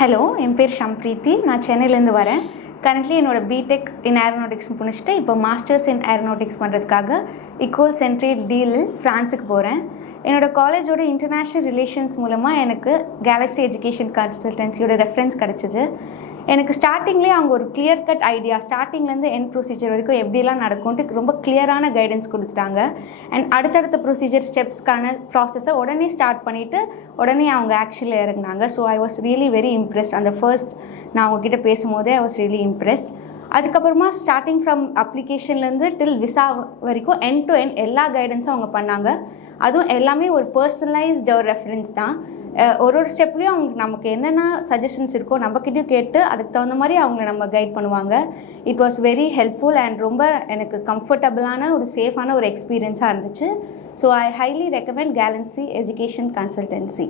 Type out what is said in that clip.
Hello, என் பேர் ஷம்ப்ரீத்தி. நான் சென்னையிலேருந்து வரேன். கரண்ட்லி என்னோடய பிடெக் இன் ஏரோநாட்டிக்ஸ் முடிச்சுட்டு இப்போ மாஸ்டர்ஸ் இன் ஏரோநாட்டிக்ஸ் பண்ணுறதுக்காக இக்கோல் சென்ட்ரேட் டீலில் ஃப்ரான்ஸுக்கு போகிறேன். என்னோடய காலேஜோட இன்டர்நேஷ்னல் ரிலேஷன்ஸ் மூலமாக எனக்கு கேலக்ஸி எஜுகேஷன் கன்சல்டன்சியோட ரெஃபரன்ஸ் கிடச்சிது. எனக்கு ஸ்டார்டிங்லேயே அவங்க ஒரு கிளியர் கட் ஐடியா, ஸ்டார்டிங்லேருந்து எண்ட் ப்ரொசீஜர் வரைக்கும் எப்படிலாம் நடக்கும்ட்டு ரொம்ப கிளியரான கைடன்ஸ் கொடுத்துட்டாங்க. அண்ட் அடுத்தடுத்த ப்ரொசீஜர் ஸ்டெப்ஸ்க்கான ப்ராசஸை உடனே ஸ்டார்ட் பண்ணிவிட்டு உடனே அவங்க ஆக்சுவலில் இறங்கினாங்க. So I was really very impressed. அந்த ஃபர்ஸ்ட் நான் அவங்ககிட்ட பேசும்போதே ஐ வாஸ் ரியலி இம்ப்ரெஸ்ட். அதுக்கப்புறமா ஸ்டார்டிங் ஃப்ரம் அப்ளிகேஷன்லேருந்து டில் விசா வரைக்கும் எண்ட் டு எண்ட் எல்லா கைடன்ஸும் அவங்க பண்ணாங்க. அதுவும் எல்லாமே ஒரு பர்சனலைஸ்டு ரெஃபரன்ஸ் தான். ஒரு ஸ்டெப்லேயும் அவங்க நமக்கு என்னென்ன சஜஷன்ஸ் இருக்கோ நம்மக்கிட்டையும் கேட்டு அதுக்கு தகுந்த மாதிரி அவங்க நம்ம கைட் பண்ணுவாங்க. It was very helpful and ரொம்ப எனக்கு கம்ஃபர்டபுளான ஒரு சேஃபான ஒரு எக்ஸ்பீரியன்ஸாக இருந்துச்சு. So I highly recommend Galaxy education consultancy.